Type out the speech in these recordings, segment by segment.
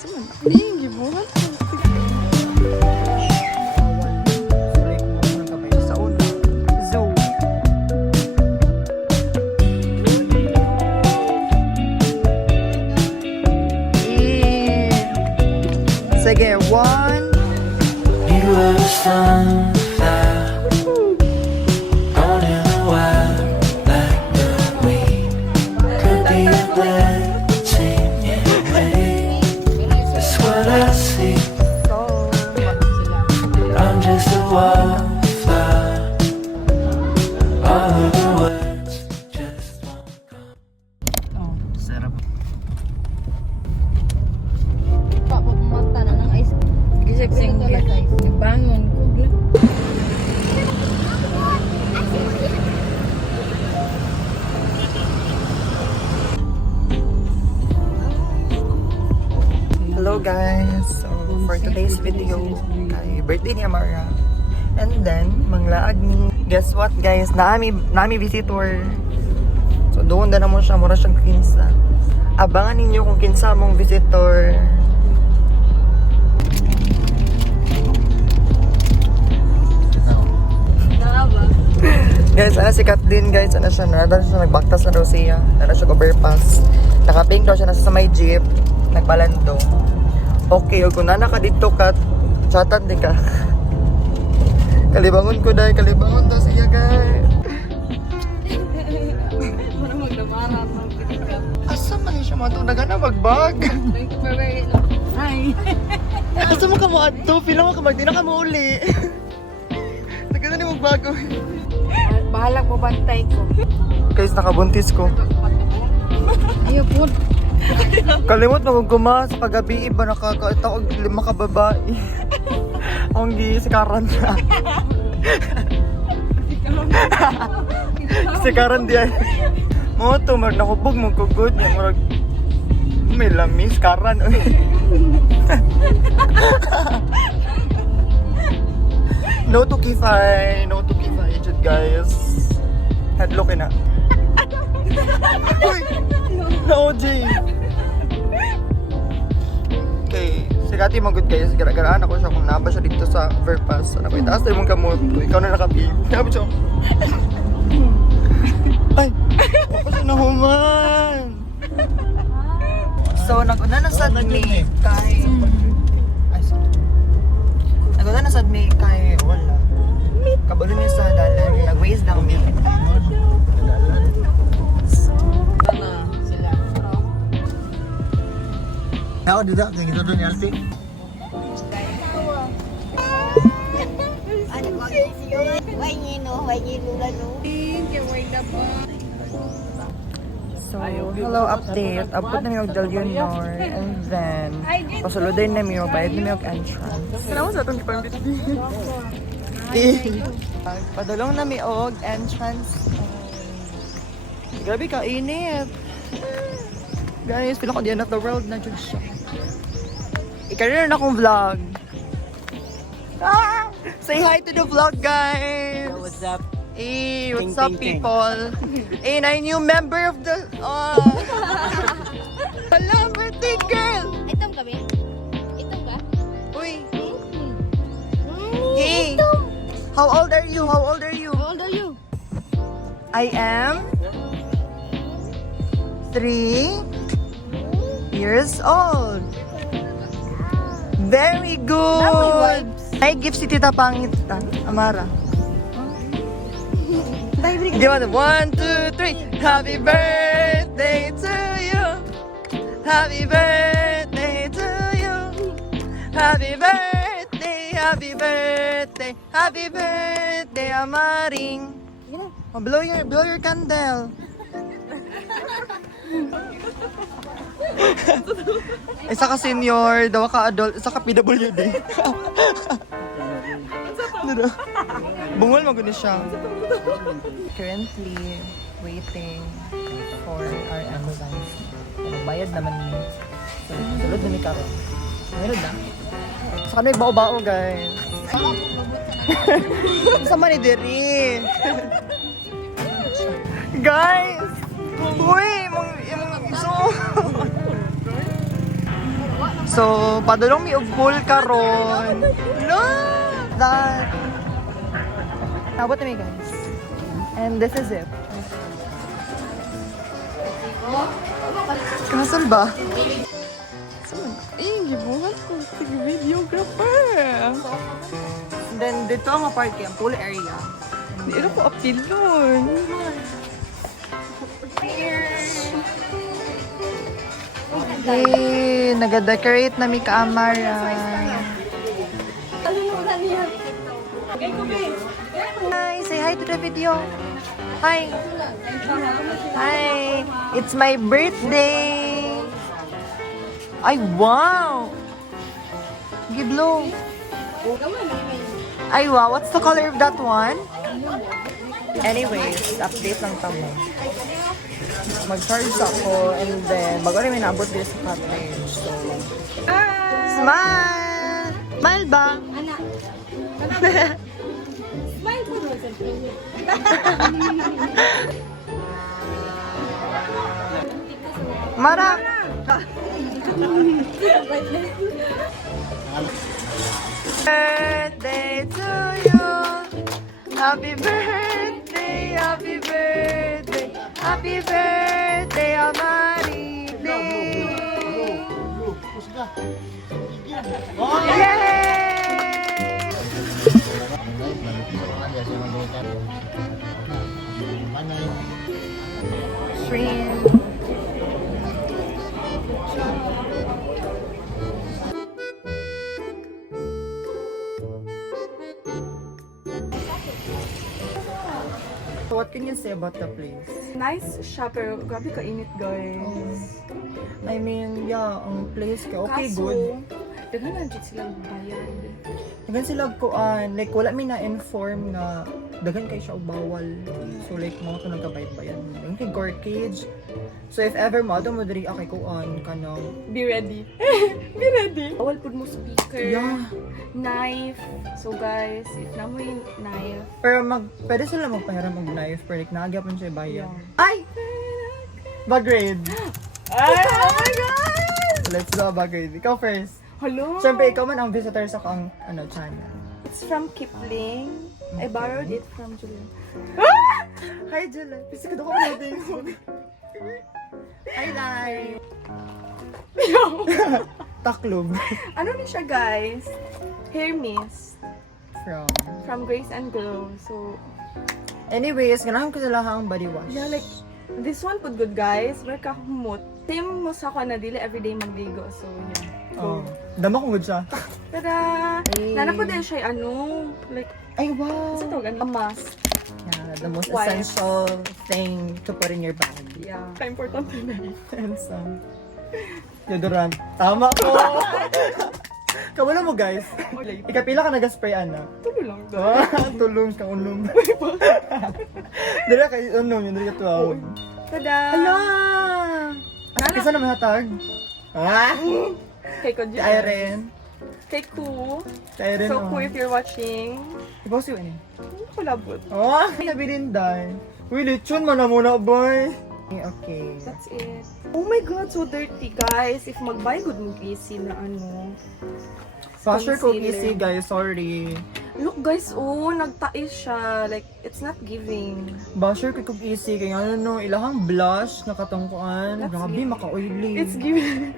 Hindi, hindi buhat. Sa una. Zoo. Sige, one. You were the sunflower, born in a wild like the wind. Could be a blessing in me. That's what I see. I'm just a wildflower. All of the words just won't come. Oh, sarap. Papapumata na ng ice. Gising Bangon. Hello guys! So, for today's video, kay birthday ni Amara. And then, manglaag ni... Guess what guys? Nami visitor. So, doon na naman siya. Mura siyang kinsa. Abangan ninyo kung kinsa mong visitor. Guys, ano si Kathleen guys, ano siya, nagbaktas na daw siya. Ano siya, overpass. Nakaping daw siya, nasa sa may jeep. Nagbalando. Okay, kung nana ka dito, Kat, chatan di ka. Kalibangon ko dahil, kalibangon daw siya guys. Para magdamara, magbitigap. Asa man siya matunagan na magbag? Hi! Asa mo ka mo ato? Pila mo ka mag, di na ka mo uli. Naganda ni magbago. Bahala po bantay ko. Guys, nakabuntis ko. Ayaw po. Kalimot na kung kuma sa kagabi iba nakakataog 5 ka babae. Ang gisikaran na. Sikaran diyan. Mo to mag nakubog mo kugod niya murag may lamis karan. No to kifay, no to kifay jud guys. Hadlok na. Uy. No, Jay. Okay, sigati magod kayo. Gara-garaan ako siya kung naba siya dito sa overpass. Ano ko, itaas tayo mong kamot. Kung ikaw na nakapig. Sabi siya. Ay! Ako siya nahuman! So, nag-una na sad me kay... Ay, sorry. Nag-una na sad me kay... Wala. Kabalo niya sa dalan. Nag-waste lang me. Ako dito, kaya ito doon yung artik. So, hello update. Abot na yung Del Junior. And then, pasuludin na yung bayad na yung entrance. Salamat sa itong ipambit. Padulong na may og entrance. Grabe ka, init. Guys, pila ko di of the world na dyan siya. Ikaroon na akong vlog. Ah! Say hi to the vlog, guys! What's up? Hey, what's Ting, up, ting, ting. people? Hey, na new member of the... Hello, birthday girl! Itom kami? Itom ba? Uy! Hey! How old are you? How old are you? How old are you? I am 3 years old. Very good. Ay, gift si Tita Pangit. Amara. Give it 1, 2, 3. Happy birthday to you. Happy birthday to you. Happy birthday, happy birthday, happy birthday, Amaring. Oh, blow your candle. Isa ka senior, dawa ka adult, isa ka PWD. Bungol maguni siya. Currently waiting for our ambulance. Bayad naman ni. Sulod na ni Karo. Meron na. Sa kano'y bao-bao guys. Sama ni Deri. Guys! Uy! Imong iso! So, padulong mi og pool karon. No! That. Abot na mi guys. And this is it. Kasal ba? Ay, gibuhat ko. Videographer. Then, dito ang part kaya, pool area. Hindi na ko appeal nun. Hey, nag-decorate na mi ka-amara. Hi, say hi to the video. Hi. Hi. It's my birthday. Ay, wow. Giblo. Ay, wow. What's the color of that one? Anyways, update lang tamo. Mag-charge ako and then bago rin may naabot din sa cottage. So, smile! Smile ba? Smile po doon sa Mara! Birthday to you. Happy birthday, happy birthday, happy birthday, Amari Day. Yay! Shrimp. So what can you say about the place? Nice siya, pero grabe ka-init, guys. I mean, yeah, ang place ka, okay, Kaso, good. daghan na dyan silang bayad. Dagan sila ko, like, wala mi na-inform na dagan kayo siya o bawal. So, like, mga ito nagkabayad-bayan. Yung kay Gorkage. So, if ever mo, ito mo diri akay ko ka na. Be ready. Be ready. Bawal po mo speaker, Yeah. knife. So, guys, if na mo yung knife, Pero pwede sila magpahiram og knife, pero like, naagyapan siya bayan. Yeah. Ay! Bagrade! ay, oh my God! Let's go, Bagrade. Ikaw first. Hello? Siyempre, ikaw man ang visitor sa kang channel. It's from Kipling. I borrowed it from Julian. Hi, Jella. Pisa ka doon ko natin. Hi, Lai. Taklob. Ano na siya, guys? Hair mist From. from Grace and Glow. So, Anyways, ganahan ko sila ang body wash. yeah, like, this one put good, guys. Where ka humot. Same mo sa ko na dili everyday magligo. So, yeah. Oh. Dama kong good siya. Tada! Hey. Nana po din siya, like, Ay, wow. sa tawag, a mask. Yeah, the most Wipe. essential thing to put in your bag. Yeah. Important na And some deodorant. Tama ko! Kawala mo, guys. Ikapila ka nag-spray, ana. Tulo lang daw. Tulong ka, unong. Dala ka, unong, yun dala ka tuwag. Tada! Hala! Kisa naman hatag? Ah! Kay ko, Si Irene. Kay Ku. Si Irene, So, Ku, if you're watching, Ibaw si Winnie. kulabot. Oh, nabilin dahil. Uy, lechon mo na muna, boy. Okay. That's it. Oh my God, so dirty, guys. If mag-buy good mo easy na ano. Fasher ko Concealer. easy, guys. Sorry. Look, guys, oh, nagtais siya. Like, it's not giving. Basher ko easy. Kaya ano, no, ilahang blush na katungkuan. That's Grabe, it. maka-oily. It's giving.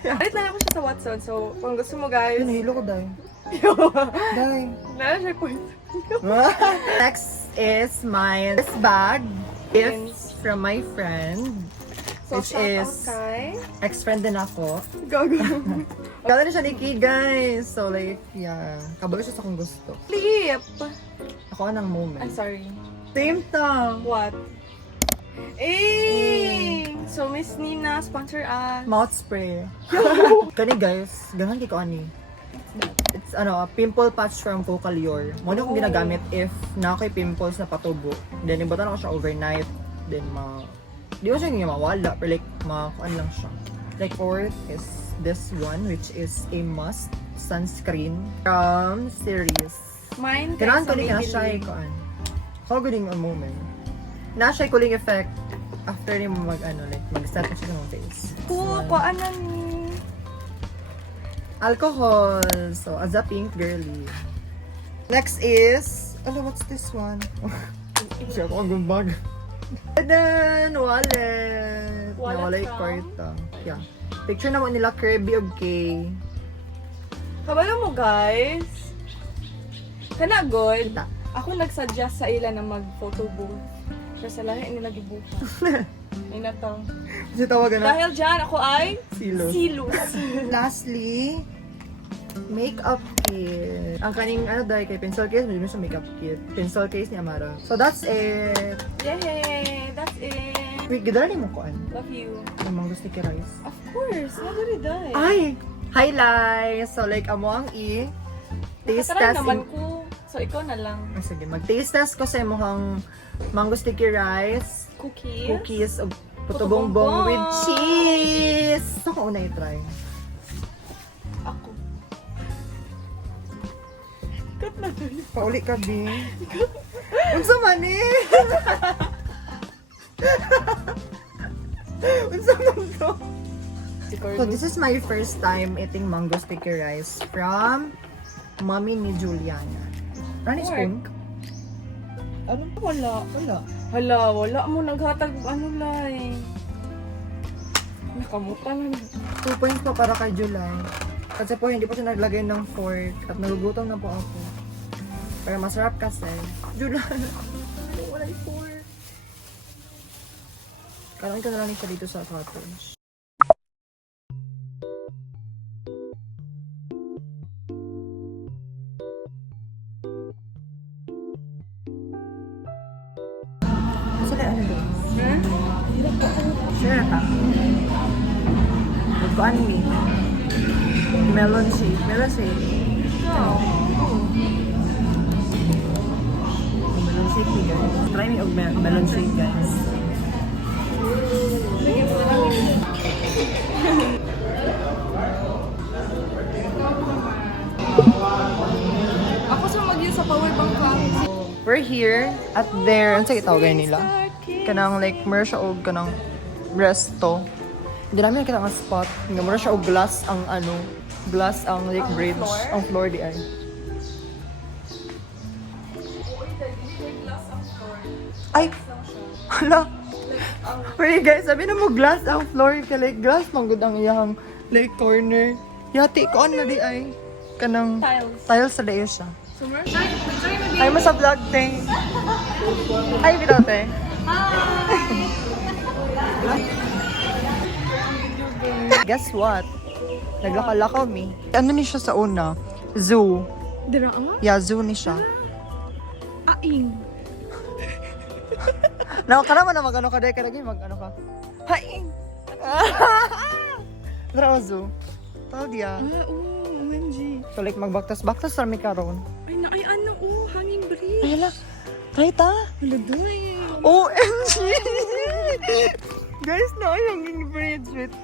Wait lang ako siya sa Watson. So, kung gusto mo, guys. Nahilo ko, dahil. Dahil. Nala siya point. Next is this bag. Gifts from my friend. So, Which shout is out kay... ex-friend din ako. Gago. Gala na siya ni Key, guys. So, like, yeah. Kabalo siya sa kung gusto. Flip! Ako anang moment. I'm sorry. Same time. What? Eh! So, Miss Nina, sponsor us. Mouth spray. Kani, guys. Ganun kay ko ani. It's pimple patch from Cocalior. Mo na kong ginagamit if na ako'y pimples na patubo. Then ibutan ako siya overnight. Then di ko siya nga mawala, pero like kuan lang siya. Like fourth is this one, which is a must sunscreen from series. Mine, Kailangan ko sa din na siya Maybelline. kuan. How good a moment. Na siya cooling effect after ni mo mag-set na siya ng face. Cool, kuan na ni. Alcohol. So, as a pink girly. Next is, what's this one? Siya ako ang gumbag. And then, wallet. Nawala yung kwarta. Yeah. Picture naman nila Kirby og Kay. Kabayo mo guys. Kana good. Kita. Ako nagsuggest sa ila na mag-photo booth. Pero sa lahi nila gibuhat. Ay na to. Kasi tawagan na. Dahil dyan, ako ay Silo. Silos. Lastly, makeup kit. Ang kaning dahil kay pencil case, medyo sa makeup kit. Pencil case ni Amara. So that's it. Yay! That's it. Wait, gidala mo ko Love you. Ang mango sticky rice. Of course. Nagari dahil. Ay! Highlights! So like, amo ang taste Nakatry test. naman ko. So, ikaw na lang. Sige, mag-taste test ko sa mukhang mango sticky rice, Cookies. cookies, o puto bongbong with cheese. Ito ko una i-try. Ako. Cut na doon. Pauli ka, B. Unsa man eh? Unsa man to? So this is my first time eating mango sticky rice from Mommy ni Juliana. Rani spoon? Ano pa wala? Wala. Hala, wala mo naghatag ano lai. Nakamutan na. 2 points pa para kay July. Kasi po hindi po siya naglagay ng fork at nagugutom na po ako. Pero masarap kasi. July. Wala yung fork. Kalahin ko na lang siya dito sa cottage. Saka ano doon? Sure ka. Magkuhan mi. Melon shake. Melon shake. Melon shake mi guys. Try me og melon shake guys. Ako sa mag-use sa power bank ko. We're here at there. Ano sa gitawagan nila? Kanang like, mura siya og kanang resto. Hindi namin kanang spot. Nga mura siya og glass ang glass ang like bridge. Ang floor di ay. Ay! Hala! Wait guys, sabi na mo glass ang floor ka like glass manggod ang iyang like corner. Yati ko ano di ay kanang tiles sa dayo siya. Ay mo sa vlog te. Ay bitaw te. Guess what? Naglakaw-lakaw mi. Ano ni siya sa una? Zoo. Dira ang Yeah, zoo ni siya. aing. Nakakara mo na mag-ano ka dahil ka lagi mag-ano ka. Haing! Tara zoo. Tawag diya. OMG. So like magbaktas-baktas sa mi karon. Ay ano, hanging breeze. Ay hala. Try ta. Hala doy. OMG! Guys, na ay hanging bridge with.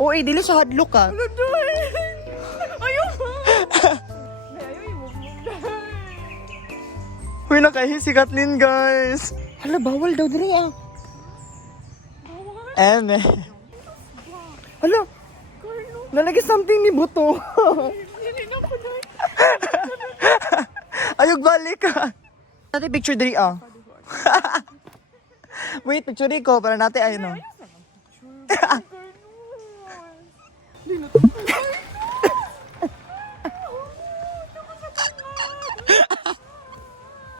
Oh, dili sa hadlok ka. Hala doy. Ayaw mo. Uy, nakahi si Kathleen, guys. Hala, bawal daw diri ah. Eme. Hala. Nalagay something ni Buto. Ayog balik ka. Natin picture diri ah. Wait, picture ko para natin ayun oh.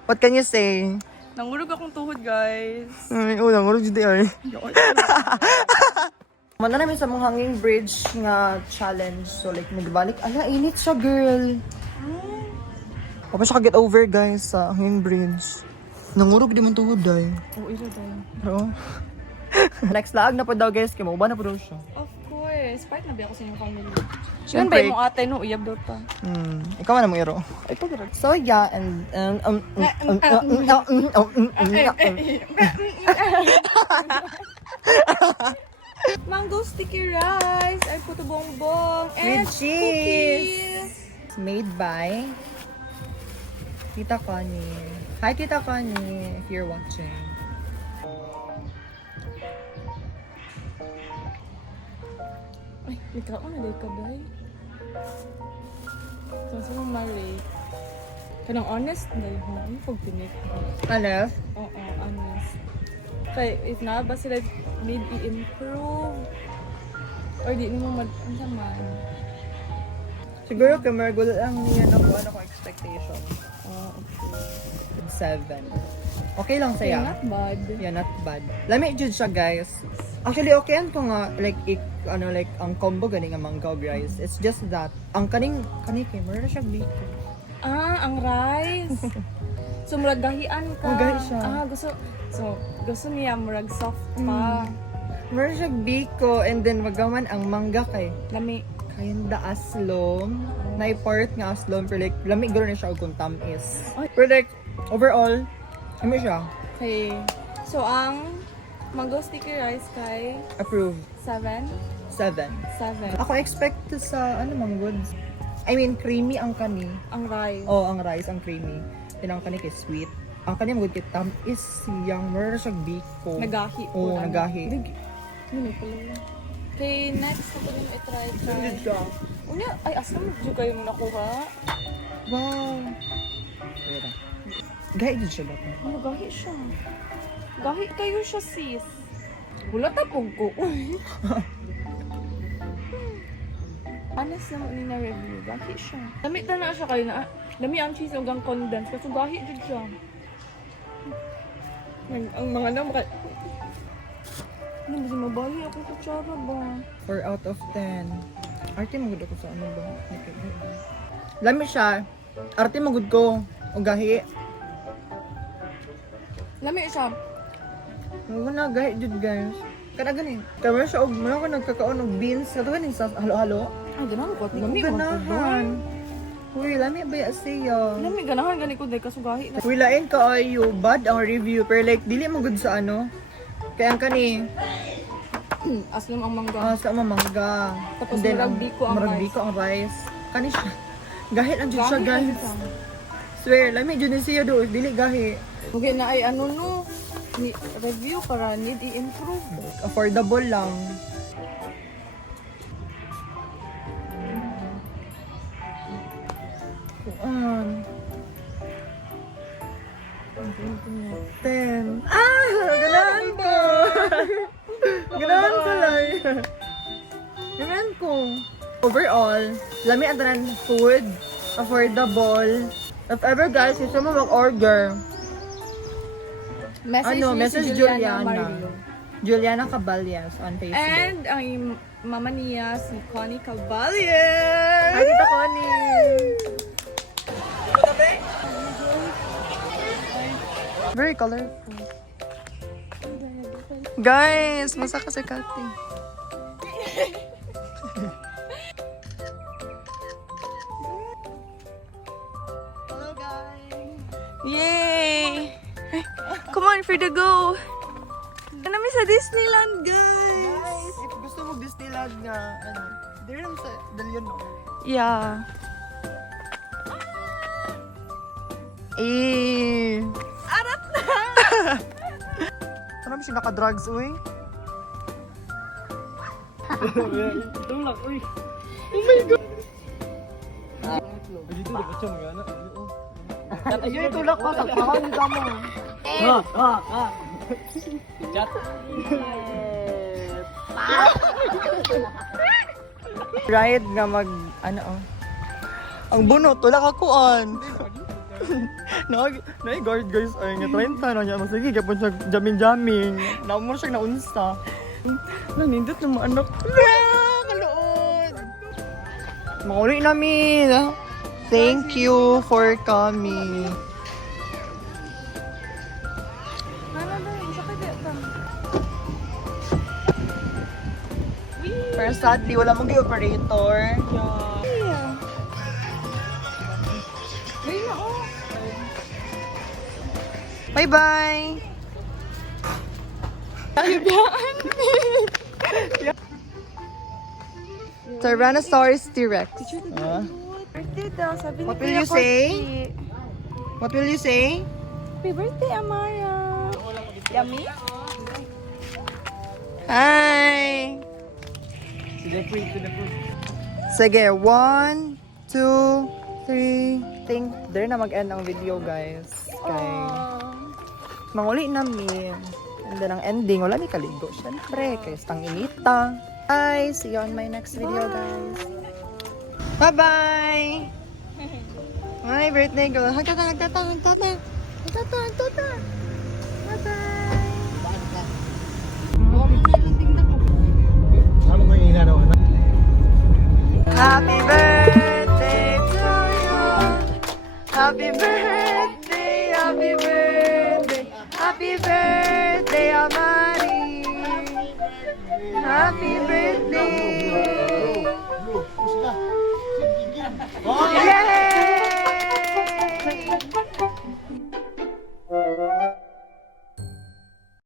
What can you say? Nangurog akong tuhod, guys. Ay, nangurog dito ay. Mana namin sa mong hanging bridge nga challenge. So like nagbalik, ala init siya girl. Apa siya get over guys sa hanging bridge. Nangurog di man tuhod day. Oo, ito tayo. Pero next laag na po daw guys, kay mauba na po daw siya. Of course. Part na ba ako sa inyong family? Yun Siyempre. ba yung ate, no? Uyab daw pa. Ikaw man mo iro. Ay, pag-rag. So yeah, and Mango sticky rice, ay puto bongbong, and with cheese. cookies. Made by Tita Connie. Hi Tita Connie, if you're watching. Ay, ikaw na day ka, day. So, sa mga Mari. Kanang honest, day mo. Ano pag pinik? Ano? Oo, honest. Kaya, if na ba sila need i-improve? Or di mo ano naman? Siguro kamargo lang niya na kung ano ko expectation. Oh, okay. 7. Okay lang Kaya saya. not bad. Yeah, not bad. Lami jud siya, guys. Actually, okay yan ko nga, like, like, ang combo ganing ang mango rice. It's just that, ang kaning kay meron siya biko. Ah, ang rice. So, murag gahian ka. Oh, gahi siya. Ah, gusto niya murag soft pa. Meron siya biko, and then wagaman ang mangga kay. Lami. Kinda aslom. Na-part nga aslom, pero like, lami gano'n na siya kung tamis. Ay. Pero like, overall, ano siya? Okay. So, ang mango sticky rice kay Approve. 7. 7. Ako expect sa, ano mang goods? I mean, creamy ang kani. Ang rice. Oh, ang rice, ang creamy. Then ang kani kay sweet. Ang kani ang good kay tamis siyang, meron siya biko. Nagahi po. Oo, nagahi. Ano pala? Okay, next ako din i-try. Sundid siya. Unya, ay, asa mo dyan kayo nakuha? Wow. Pero, gahi din siya ba? Ano, gahi siya. Gahi kayo siya, sis. Wala tapong ko. Honest naman ni na review. Gahi siya. Dami na siya kayo na. Dami ang cheese o gang condensed. Kasi gahi din siya. Ang mga naman ano ba si mabahi akong kutsara ba? 4 out of 10. Arte magud ako sa ano ba? Lami siya. Arte magud ko. O gahi. Lami siya. Wala gahi jud, guys. Kada ganin. Kaya siya og mga ko nagkakaon og beans. Kato ganin sa halo-halo. Ay, ganahan ko. Lami ganahan. Uy, lami ba siya? Lami ganahan gani ko dahil kasugahi na. Uy, lain ka ayo. Bad ang review. Pero like, dili magud sa ano. Kaya ang kani, Aslam ang mangga. sa mamangga. Tapos And then, murag biko ang murag rice. biko ang rice. Kani siya. Gahit ang jud siya, Gahi guys. siya. Swear, lami jud ni siya do. Dili gahi. Okay na ay ano no. Review para need i-improve. Affordable lang. Kuan. 10. Ah! Ganahan ko! Ganahan ko lang. Ganahan ko. Overall, lami ang tanan food, affordable. If ever guys, gusto mo mag-order, message si Juliana. Mario. Juliana Caballas on Facebook. And ang mama niya si Connie Caballas. Hi, Tita Connie! Very colorful. Guys, masa ka si Kati. Hello guys! Yay! Come on, free to go! Kami sa Disneyland, guys! Guys, if gusto mo Disneyland nga, ano, dire lang sa Dalion, no? Yeah. Eh. Ano siya naka-drugs, uy? Ayun, tulak pa sa kawan ni Tama. Ride nga mag, ano oh. Ang bunot, tulak ako on. Na-guard guys, ay nga 30 na niya. Sige, kapon siya jamin-jamin. Naumon siya naunsa. Nanindot ng mga anak. Kaloon! Mauli namin. Thank you for coming. Pero sadly, wala mong operator. Bye-bye! Tyrannosaurus T-Rex. Birthday daw, sabi ni What will Kuya you say? Kosti. What will you say? Happy birthday, Amaya! Yummy? Hi! Sige, 1, 2, 3. Think, there na mag-end ang video, guys. Kay, manguli namin. And then, ang ending, wala ni kaligo. Siyempre, kay stang inita. Bye! See you on my next video, guys. Bye-bye! My birthday girl. Hagtata. Bye-bye! Ano mo yung inanaw? Happy birthday to you. Happy birthday, happy birthday. Happy birthday, Amari. Happy birthday. Yay!